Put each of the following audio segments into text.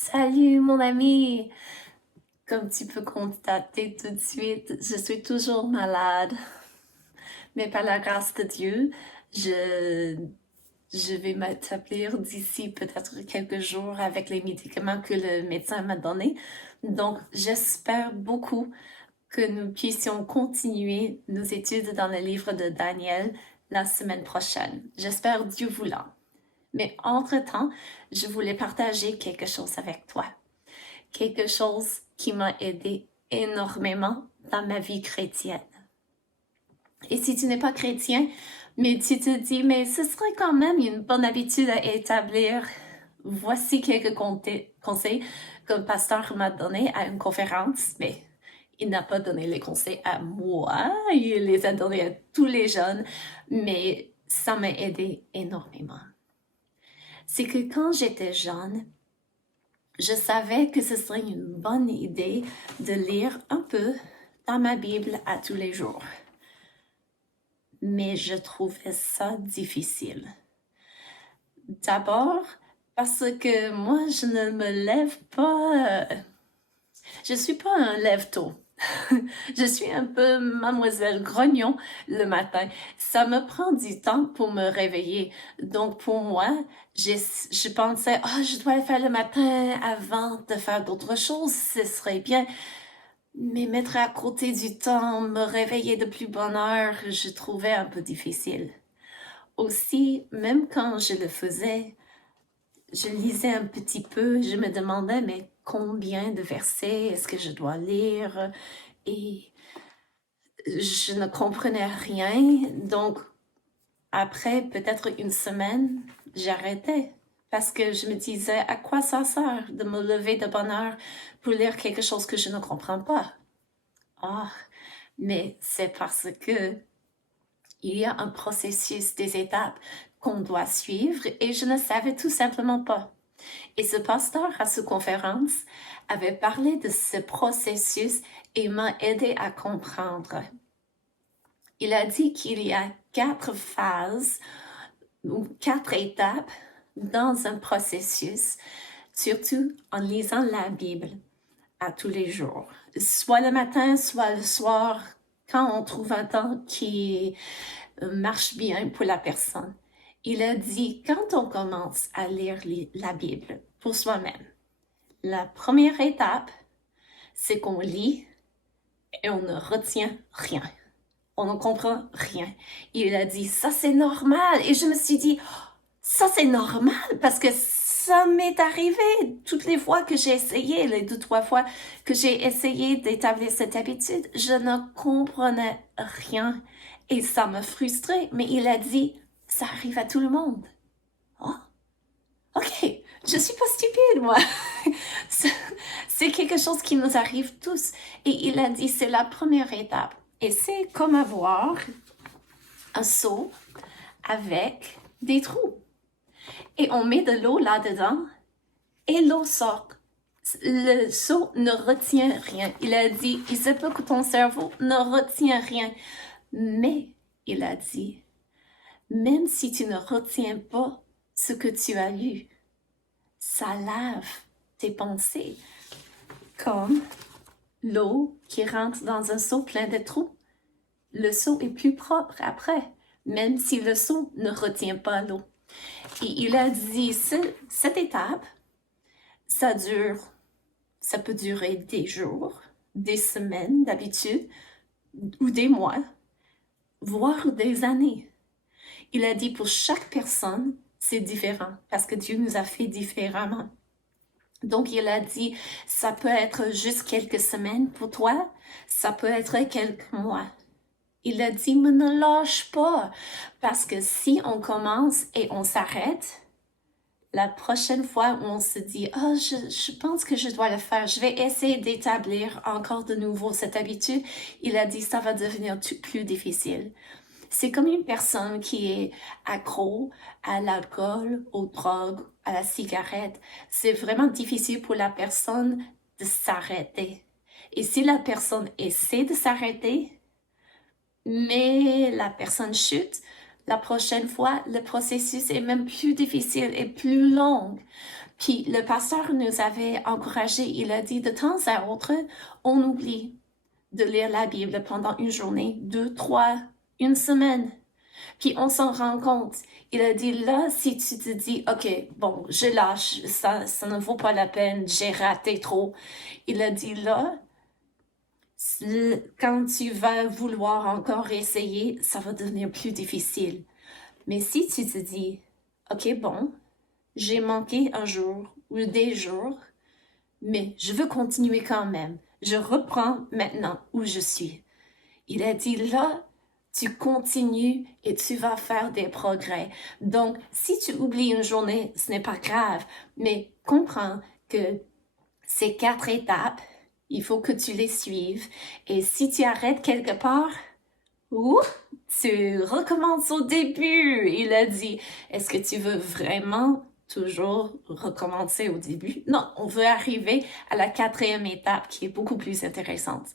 Salut mon ami! Comme tu peux constater tout de suite, je suis toujours malade. Mais par la grâce de Dieu, je, je vais m'établir d'ici peut-être quelques jours avec les médicaments que le médecin m'a donnés. Donc, j'espère beaucoup que nous puissions continuer nos études dans le livre de Daniel la semaine prochaine. J'espère Dieu voulant. Mais entre-temps, je voulais partager quelque chose avec toi. Quelque chose qui m'a aidé énormément dans ma vie chrétienne. Et si tu n'es pas chrétien, mais tu te dis, mais ce serait quand même une bonne habitude à établir, voici quelques conseils que le pasteur m'a donné à une conférence, mais il n'a pas donné les conseils à moi, il les a donnés à tous les jeunes, mais ça m'a aidé énormément. C'est que quand j'étais jeune, je savais que ce serait une bonne idée de lire un peu dans ma Bible à tous les jours. Mais je trouvais ça difficile. D'abord, parce que moi, je ne me lève pas... Je suis pas un lève-tôt. Je suis un peu mademoiselle grognon le matin. Ça me prend du temps pour me réveiller. Donc pour moi, je pensais, je dois le faire le matin avant de faire d'autres choses, ce serait bien. Mais mettre à côté du temps, me réveiller de plus bonne heure, je trouvais un peu difficile. Aussi, même quand je le faisais, je lisais un petit peu, je me demandais, mais combien de versets est-ce que je dois lire? Et je ne comprenais rien. Donc, après peut-être une semaine, j'arrêtais. Parce que je me disais, à quoi ça sert de me lever de bonne heure pour lire quelque chose que je ne comprends pas? Mais c'est parce que il y a un processus, des étapes qu'on doit suivre et je ne savais tout simplement pas. Et ce pasteur à cette conférence avait parlé de ce processus et m'a aidé à comprendre. Il a dit qu'il y a 4 phases ou 4 étapes dans un processus, surtout en lisant la Bible à tous les jours. Soit le matin, soit le soir, quand on trouve un temps qui marche bien pour la personne. Il a dit, quand on commence à lire la Bible pour soi-même, la première étape, c'est qu'on lit et on ne retient rien. On ne comprend rien. Il a dit, ça c'est normal. Et je me suis dit, ça c'est normal parce que ça m'est arrivé toutes les fois que j'ai essayé, les 2-3 fois que j'ai essayé d'établir cette habitude, je ne comprenais rien et ça me frustrait. Mais il a dit, ça arrive à tout le monde. Oh, ok, je suis pas stupide moi. C'est quelque chose qui nous arrive tous. Et il a dit, c'est la première étape. Et c'est comme avoir un seau avec des trous. Et on met de l'eau là-dedans et l'eau sort. Le seau ne retient rien. Il a dit, il se peut que ton cerveau ne retient rien. Mais, il a dit, même si tu ne retiens pas ce que tu as lu, ça lave tes pensées. Comme l'eau qui rentre dans un seau plein de trous. Le seau est plus propre après, même si le seau ne retient pas l'eau. Et il a dit, cette étape, ça peut durer des jours, des semaines d'habitude, ou des mois, voire des années. Il a dit, pour chaque personne, c'est différent, parce que Dieu nous a fait différemment. Donc, il a dit, ça peut être juste quelques semaines pour toi, ça peut être quelques mois. Il a dit, mais ne lâche pas, parce que si on commence et on s'arrête, la prochaine fois où on se dit, je pense que je dois le faire, je vais essayer d'établir encore de nouveau cette habitude, il a dit, ça va devenir plus difficile. C'est comme une personne qui est accro à l'alcool, aux drogues, à la cigarette. C'est vraiment difficile pour la personne de s'arrêter. Et si la personne essaie de s'arrêter, mais la personne chute, la prochaine fois, le processus est même plus difficile et plus long. Puis le pasteur nous avait encouragé, il a dit de temps à autre, on oublie de lire la Bible pendant une journée, 2, 3, une semaine. Puis on s'en rend compte. Il a dit là, si tu te dis, OK, bon, je lâche, ça ne vaut pas la peine, j'ai raté trop. Il a dit là, quand tu vas vouloir encore essayer, ça va devenir plus difficile. Mais si tu te dis, OK, bon, j'ai manqué un jour ou des jours, mais je veux continuer quand même. Je reprends maintenant où je suis. Il a dit là, tu continues et tu vas faire des progrès. Donc, si tu oublies une journée, ce n'est pas grave, mais comprends que ces 4 étapes, il faut que tu les suives. Et si tu arrêtes quelque part, tu recommences au début. Il a dit, est-ce que tu veux vraiment toujours recommencer au début? Non, on veut arriver à la 4e étape qui est beaucoup plus intéressante.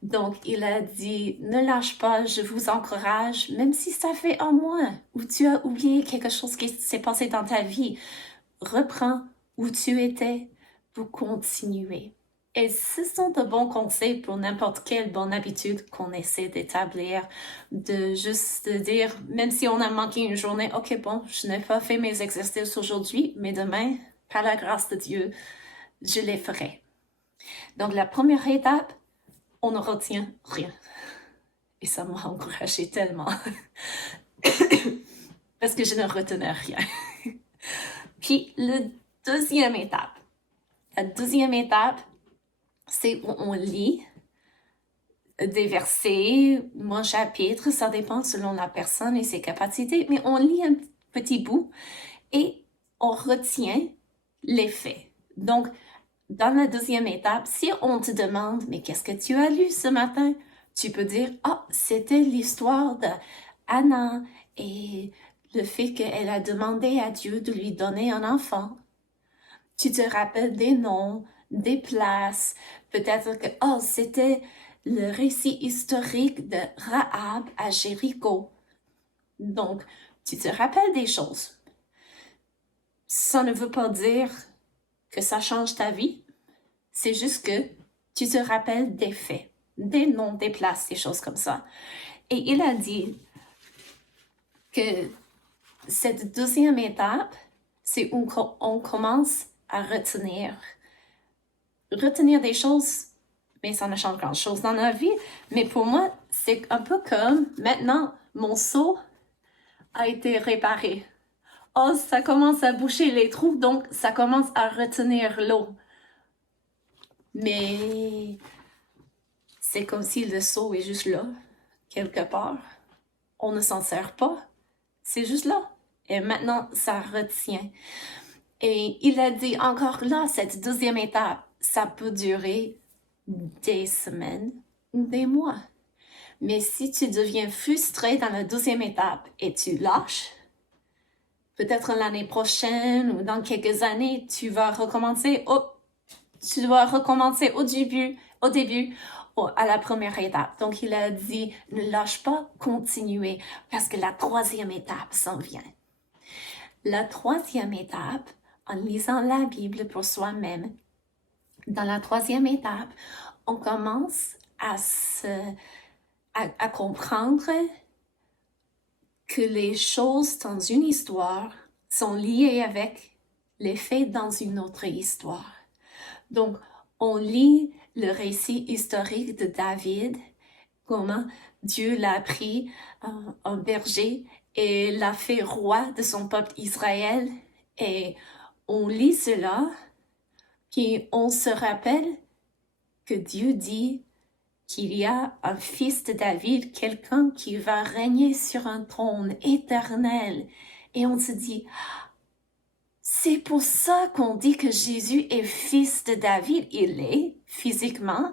Donc, il a dit, ne lâche pas, je vous encourage, même si ça fait un mois où tu as oublié quelque chose qui s'est passé dans ta vie, reprends où tu étais pour continuer. Et ce sont de bons conseils pour n'importe quelle bonne habitude qu'on essaie d'établir, de juste dire, même si on a manqué une journée, OK, bon, je n'ai pas fait mes exercices aujourd'hui, mais demain, par la grâce de Dieu, je les ferai. Donc, la première étape, on ne retient rien. Et ça m'a encouragée tellement. Parce que je ne retenais rien. Puis, la deuxième étape, c'est où on lit des versets, un chapitre, ça dépend selon la personne et ses capacités, mais on lit un petit bout et on retient les faits. Donc, dans la deuxième étape, si on te demande, mais qu'est-ce que tu as lu ce matin? Tu peux dire, c'était l'histoire d'Anna et le fait qu'elle a demandé à Dieu de lui donner un enfant. Tu te rappelles des noms, des places, peut-être que, c'était le récit historique de Rahab à Jéricho. Donc, tu te rappelles des choses. Ça ne veut pas dire que ça change ta vie. C'est juste que tu te rappelles des faits, des noms, des places, des choses comme ça. Et il a dit que cette deuxième étape, c'est où on commence à retenir des choses, mais ça ne change pas grand-chose dans la vie. Mais pour moi, c'est un peu comme maintenant, mon seau a été réparé. Ça commence à boucher les trous, donc ça commence à retenir l'eau. Mais c'est comme si le seau est juste là, quelque part. On ne s'en sert pas. C'est juste là. Et maintenant, ça retient. Et il a dit encore là, cette deuxième étape, ça peut durer des semaines ou des mois. Mais si tu deviens frustré dans la deuxième étape et tu lâches, peut-être l'année prochaine ou dans quelques années, tu vas recommencer. Tu dois recommencer au début, à la première étape. Donc, il a dit, ne lâche pas, continuez, parce que la troisième étape s'en vient. La troisième étape, en lisant la Bible pour soi-même, dans la troisième étape, on commence à comprendre que les choses dans une histoire sont liées avec les faits dans une autre histoire. Donc, on lit le récit historique de David, comment Dieu l'a pris un berger et l'a fait roi de son peuple Israël. Et on lit cela, puis on se rappelle que Dieu dit qu'il y a un fils de David, quelqu'un qui va régner sur un trône éternel. Et on se dit, c'est pour ça qu'on dit que Jésus est fils de David. Il est physiquement,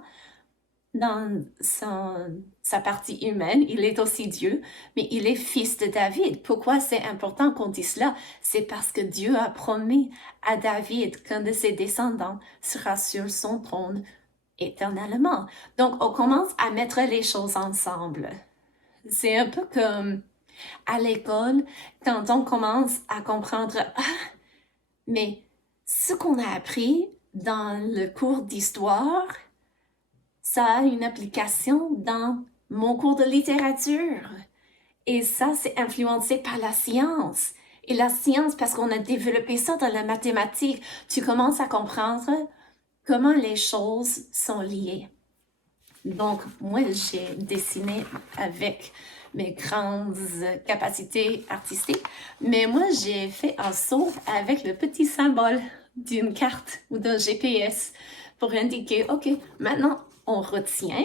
dans sa partie humaine, il est aussi Dieu, mais il est fils de David. Pourquoi c'est important qu'on dise cela? C'est parce que Dieu a promis à David qu'un de ses descendants sera sur son trône éternellement. Donc, on commence à mettre les choses ensemble. C'est un peu comme à l'école, quand on commence à comprendre, mais ce qu'on a appris dans le cours d'histoire, ça a une application dans mon cours de littérature. Et ça, c'est influencé par la science. Et la science, parce qu'on a développé ça dans la mathématique, tu commences à comprendre comment les choses sont liées. Donc, moi, j'ai dessiné avec mes grandes capacités artistiques, mais moi, j'ai fait un saut avec le petit symbole d'une carte ou d'un GPS pour indiquer, OK, maintenant, on retient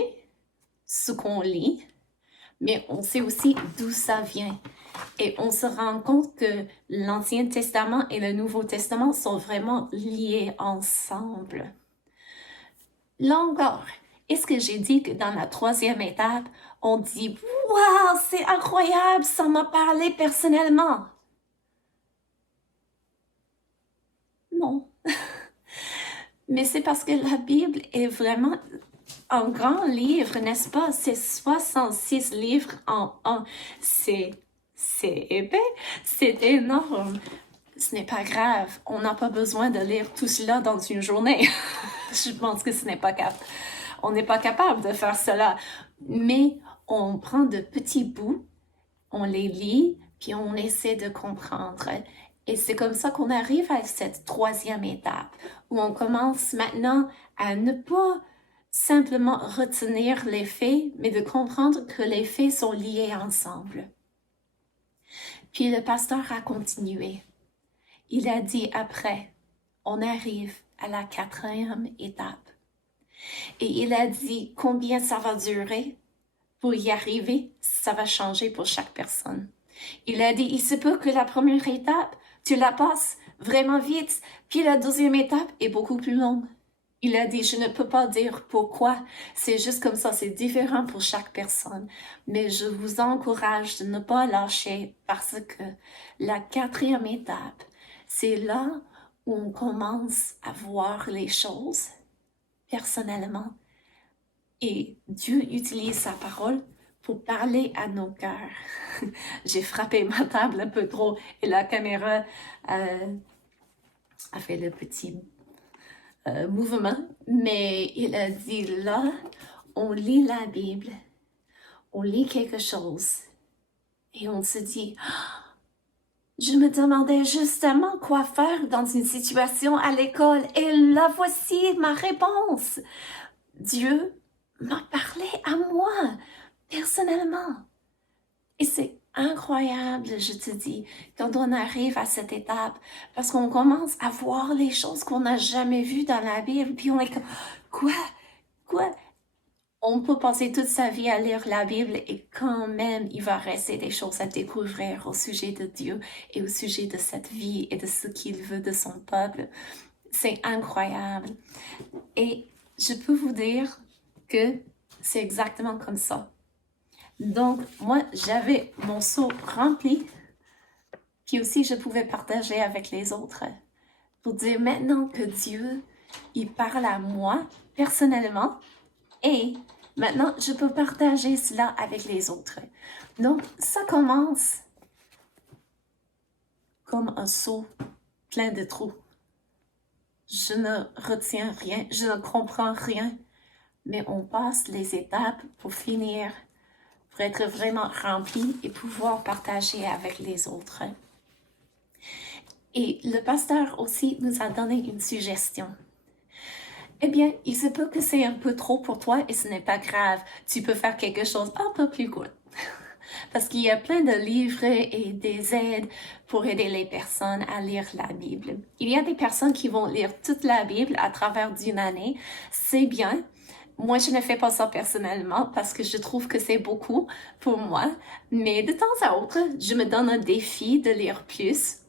ce qu'on lit, mais on sait aussi d'où ça vient. Et on se rend compte que l'Ancien Testament et le Nouveau Testament sont vraiment liés ensemble. Là encore, est-ce que j'ai dit que dans la troisième étape, on dit « Wow, c'est incroyable, ça m'a parlé personnellement ». Non. Mais c'est parce que la Bible est vraiment un grand livre, n'est-ce pas? C'est 66 livres en un. C'est épais, c'est énorme. Ce n'est pas grave, on n'a pas besoin de lire tout cela dans une journée. Je pense que ce n'est pas capable. On n'est pas capable de faire cela. Mais on prend de petits bouts, on les lit, puis on essaie de comprendre. Et c'est comme ça qu'on arrive à cette troisième étape, où on commence maintenant à ne pas simplement retenir les faits, mais de comprendre que les faits sont liés ensemble. Puis le pasteur a continué. Il a dit après, on arrive à la quatrième étape. Et il a dit combien ça va durer. Pour y arriver, ça va changer pour chaque personne. Il a dit, il se peut que la première étape, tu la passes vraiment vite, puis la deuxième étape est beaucoup plus longue. Il a dit, je ne peux pas dire pourquoi, c'est juste comme ça, c'est différent pour chaque personne. Mais je vous encourage de ne pas lâcher parce que la quatrième étape, c'est là où on commence à voir les choses personnellement. Et Dieu utilise sa parole pour parler à nos cœurs. J'ai frappé ma table un peu trop et la caméra a fait le petit mouvement. Mais il a dit là, on lit la Bible, on lit quelque chose et on se dit, je me demandais justement quoi faire dans une situation à l'école et là voici ma réponse. Dieu m'a parlé à moi, personnellement. Et c'est incroyable, je te dis, quand on arrive à cette étape, parce qu'on commence à voir les choses qu'on n'a jamais vues dans la Bible, puis on est comme, quoi? On peut passer toute sa vie à lire la Bible et quand même, il va rester des choses à découvrir au sujet de Dieu et au sujet de cette vie et de ce qu'il veut de son peuple. C'est incroyable. Et je peux vous dire que c'est exactement comme ça. Donc, moi, j'avais mon seau rempli, puis aussi je pouvais partager avec les autres pour dire maintenant que Dieu, il parle à moi personnellement et maintenant je peux partager cela avec les autres. Donc, ça commence comme un seau plein de trous. Je ne retiens rien, je ne comprends rien, mais on passe les étapes pour finir, pour être vraiment rempli et pouvoir partager avec les autres. Et le pasteur aussi nous a donné une suggestion. Eh bien, il se peut que c'est un peu trop pour toi et ce n'est pas grave. Tu peux faire quelque chose un peu plus court. Parce qu'il y a plein de livres et des aides pour aider les personnes à lire la Bible. Il y a des personnes qui vont lire toute la Bible à travers d'une année. C'est bien. Moi, je ne fais pas ça personnellement parce que je trouve que c'est beaucoup pour moi. Mais de temps à autre, je me donne un défi de lire plus.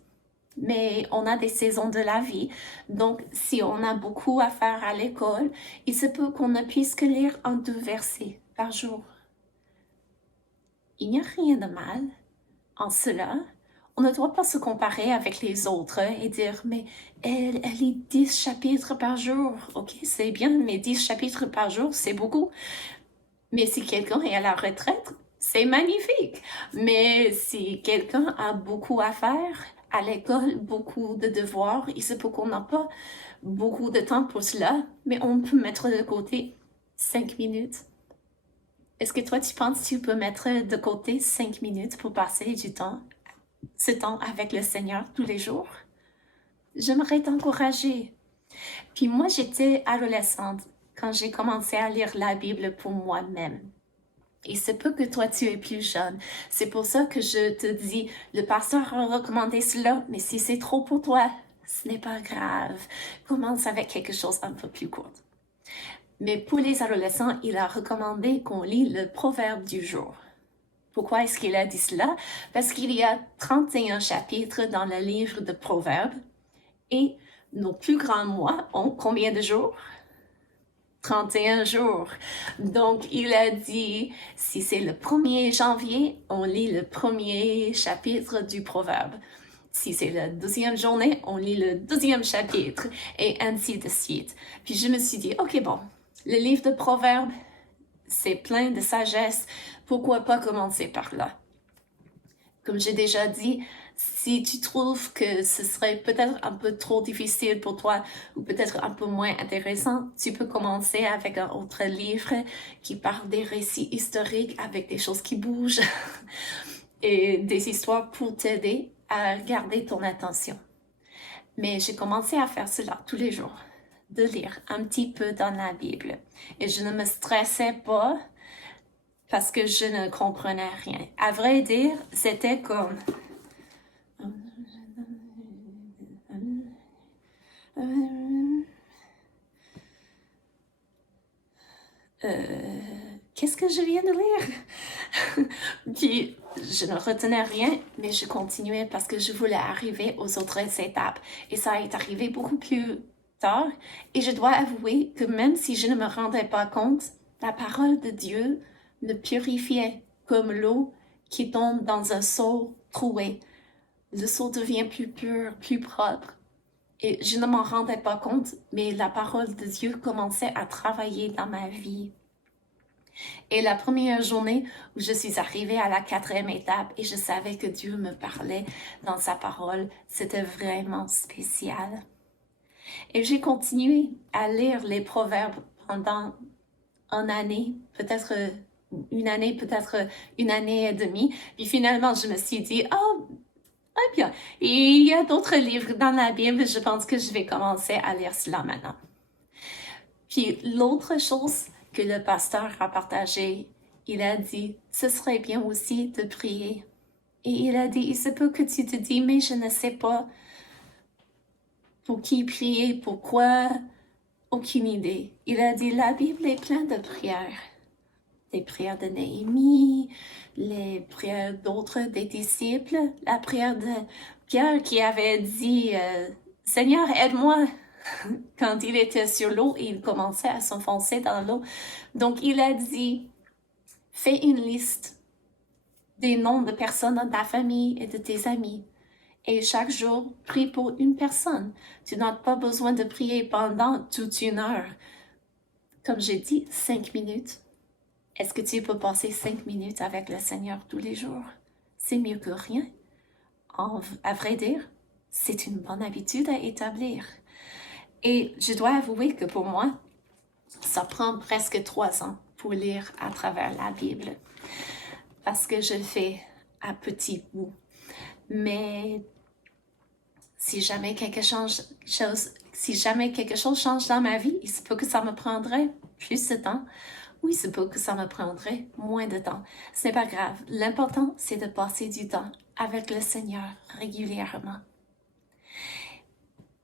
Mais on a des saisons de la vie. Donc, si on a beaucoup à faire à l'école, il se peut qu'on ne puisse que lire 1-2 versets par jour. Il n'y a rien de mal en cela. On ne doit pas se comparer avec les autres et dire, mais elle lit 10 chapitres par jour. Ok, c'est bien, mais 10 chapitres par jour, c'est beaucoup. Mais si quelqu'un est à la retraite, c'est magnifique. Mais si quelqu'un a beaucoup à faire, à l'école, beaucoup de devoirs. Il se peut qu'on n'a pas beaucoup de temps pour cela, mais on peut mettre de côté 5 minutes. Est-ce que toi, tu penses que tu peux mettre de côté 5 minutes pour passer du temps, ce temps avec le Seigneur tous les jours? J'aimerais t'encourager. Puis moi, j'étais adolescente quand j'ai commencé à lire la Bible pour moi-même. Et c'est peu que toi, tu es plus jeune. C'est pour ça que je te dis, le pasteur a recommandé cela, mais si c'est trop pour toi, ce n'est pas grave. Commence avec quelque chose un peu plus court. Mais pour les adolescents, il a recommandé qu'on lit le proverbe du jour. Pourquoi est-ce qu'il a dit cela? Parce qu'il y a 31 chapitres dans le livre de Proverbes et nos plus grands mois ont combien de jours? 31 jours. Donc, il a dit, si c'est le 1er janvier, on lit le premier chapitre du Proverbe. Si c'est la 12e journée, on lit le 12e chapitre, et ainsi de suite. Puis je me suis dit, ok, bon, le livre de Proverbes, c'est plein de sagesse. Pourquoi pas commencer par là? Comme j'ai déjà dit, si tu trouves que ce serait peut-être un peu trop difficile pour toi ou peut-être un peu moins intéressant, tu peux commencer avec un autre livre qui parle des récits historiques avec des choses qui bougent et des histoires pour t'aider à garder ton attention. Mais j'ai commencé à faire cela tous les jours, de lire un petit peu dans la Bible. Et je ne me stressais pas parce que je ne comprenais rien. À vrai dire, c'était comme... qu'est-ce que je viens de lire? Puis, je ne retenais rien, mais je continuais parce que je voulais arriver aux autres étapes. Et ça est arrivé beaucoup plus tard. Et je dois avouer que même si je ne me rendais pas compte, la parole de Dieu me purifiait comme l'eau qui tombe dans un seau troué. Le seau devient plus pur, plus propre. Et je ne m'en rendais pas compte, mais la parole de Dieu commençait à travailler dans ma vie. Et la première journée où je suis arrivée à la 4e étape et je savais que Dieu me parlait dans sa parole, c'était vraiment spécial. Et j'ai continué à lire les proverbes pendant une année, peut-être une année, peut-être une année et demie. Puis finalement, je me suis dit, oh, bien, il y a d'autres livres dans la Bible, je pense que je vais commencer à lire cela maintenant. Puis l'autre chose que le pasteur a partagé, il a dit, ce serait bien aussi de prier. Et il a dit, il se peut que tu te dis, mais je ne sais pas pour qui prier, pourquoi, aucune idée. Il a dit, la Bible est pleine de prières. Les prières de Néhémie, les prières d'autres des disciples, la prière de Pierre qui avait dit, Seigneur, aide-moi, quand il était sur l'eau et il commençait à s'enfoncer dans l'eau. Donc, il a dit, fais une liste des noms de personnes dans ta famille et de tes amis. Et chaque jour, prie pour une personne. Tu n'as pas besoin de prier pendant toute une heure. Comme j'ai dit, 5 minutes. Est-ce que tu peux passer 5 minutes avec le Seigneur tous les jours? C'est mieux que rien. À vrai dire, c'est une bonne habitude à établir. Et je dois avouer que pour moi, ça prend presque 3 ans pour lire à travers la Bible. Parce que je le fais à petits bouts. Mais si jamais quelque chose change dans ma vie, il se peut que ça me prendrait plus de temps. Oui, il se peut que ça me prendrait moins de temps. Ce n'est pas grave. L'important, c'est de passer du temps avec le Seigneur régulièrement.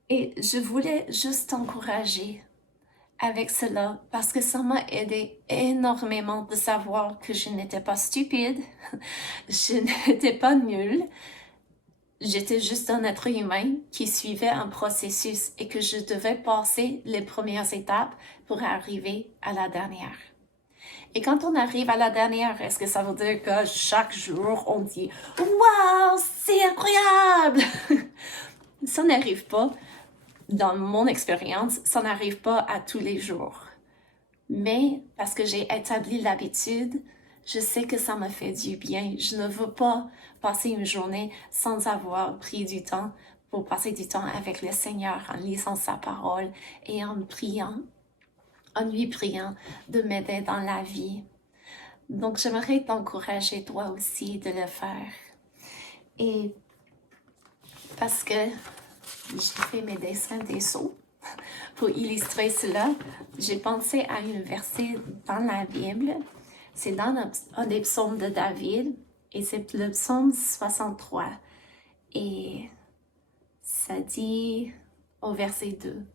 Et je voulais juste t'encourager avec cela parce que ça m'a aidé énormément de savoir que je n'étais pas stupide, je n'étais pas nulle. J'étais juste un être humain qui suivait un processus et que je devais passer les premières étapes pour arriver à la dernière. Et quand on arrive à la dernière, est-ce que ça veut dire que chaque jour on dit « Wow, c'est incroyable !» Ça n'arrive pas. Dans mon expérience, ça n'arrive pas à tous les jours. Mais parce que j'ai établi l'habitude, je sais que ça me fait du bien. Je ne veux pas passer une journée sans avoir pris du temps pour passer du temps avec le Seigneur en lisant sa parole et en priant, en lui priant de m'aider dans la vie. Donc, j'aimerais t'encourager toi aussi de le faire. Et parce que j'ai fait mes dessins des sceaux pour illustrer cela, j'ai pensé à un verset dans la Bible. C'est dans un des psaumes de David et c'est le psaume 63. Et ça dit au verset 2,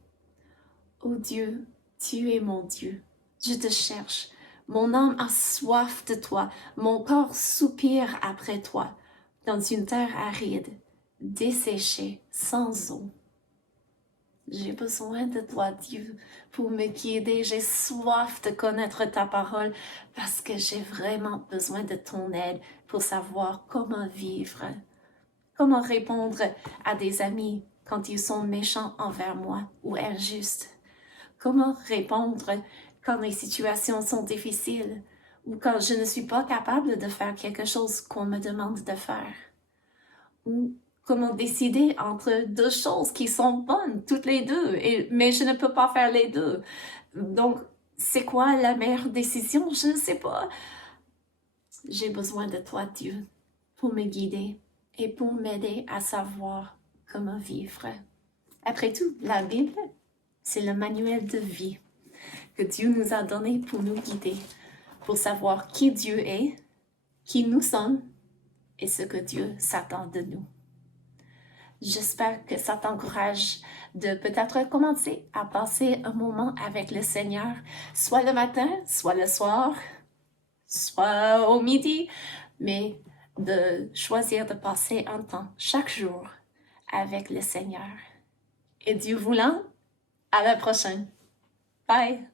« Ô Dieu, tu es mon Dieu, je te cherche. Mon âme a soif de toi, mon corps soupire après toi, dans une terre aride, desséchée, sans eau. » J'ai besoin de toi, Dieu, pour me guider. J'ai soif de connaître ta parole parce que j'ai vraiment besoin de ton aide pour savoir comment vivre, comment répondre à des amis quand ils sont méchants envers moi ou injustes, comment répondre quand les situations sont difficiles ou quand je ne suis pas capable de faire quelque chose qu'on me demande de faire, ou comment décider entre deux choses qui sont bonnes, toutes les deux, mais je ne peux pas faire les deux. Donc, c'est quoi la meilleure décision? Je ne sais pas. J'ai besoin de toi, Dieu, pour me guider et pour m'aider à savoir comment vivre. Après tout, la Bible, c'est le manuel de vie que Dieu nous a donné pour nous guider, pour savoir qui Dieu est, qui nous sommes et ce que Dieu s'attend de nous. J'espère que ça t'encourage de peut-être commencer à passer un moment avec le Seigneur, soit le matin, soit le soir, soit au midi, mais de choisir de passer un temps chaque jour avec le Seigneur. Et Dieu voulant, à la prochaine. Bye!